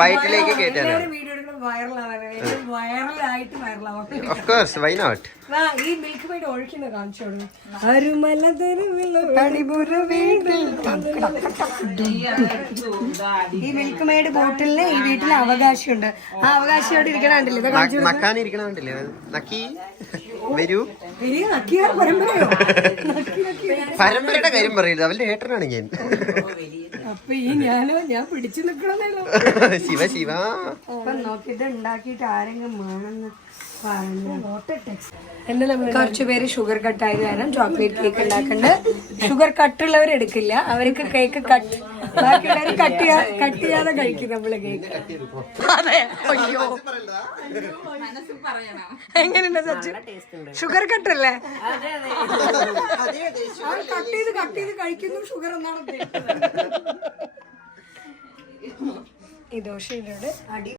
വയറ്റിലേക്ക് കേട്ടാണ്. ഈ milk made ഒഴിക്കുന്ന കാണിച്ചോളൂ. ഈ മിൽക്ക് മെയ്ഡ് ബോട്ടിലിന് ഈ വീട്ടിൽ അവകാശമുണ്ട്. ആ അവകാശം അവിടെ ഇരിക്കണണ്ടില്ലേ? പരമ്പരയുടെ കാര്യം പറയരുത്, അവന്റെ ഏട്ടനാണ് ഞാൻ. അപ്പൊ ഈ ഞാൻ പിടിച്ചു നിക്കണമെന്നല്ലോ. ശിവ ശിവ നോക്കിട്ട് ഉണ്ടാക്കിട്ട് ആരെങ്കിലും വേണമെന്ന് കുറച്ചു പേര് ഷുഗർ കട്ട് ആയത് കാരണം ചോക്ലേറ്റ് കേക്ക് ഉണ്ടാക്കുന്നുണ്ട്. ഷുഗർ കട്ടുള്ളവർ എടുക്കില്ല, അവർക്ക് കേക്ക് കട്ട്, ബാക്കിയുള്ളവർ കട്ട് ചെയ്യാതെ കഴിക്കും നമ്മള് കേക്ക്. അതെ, അയ്യോ എങ്ങനെയുണ്ട് സച്ച്? ഷുഗർ കട്ടല്ലേ? കട്ട് ചെയ്ത് കഴിക്കുന്നു. ഷുഗർ എന്നാണ് ഈ ദോശയുടെ അടി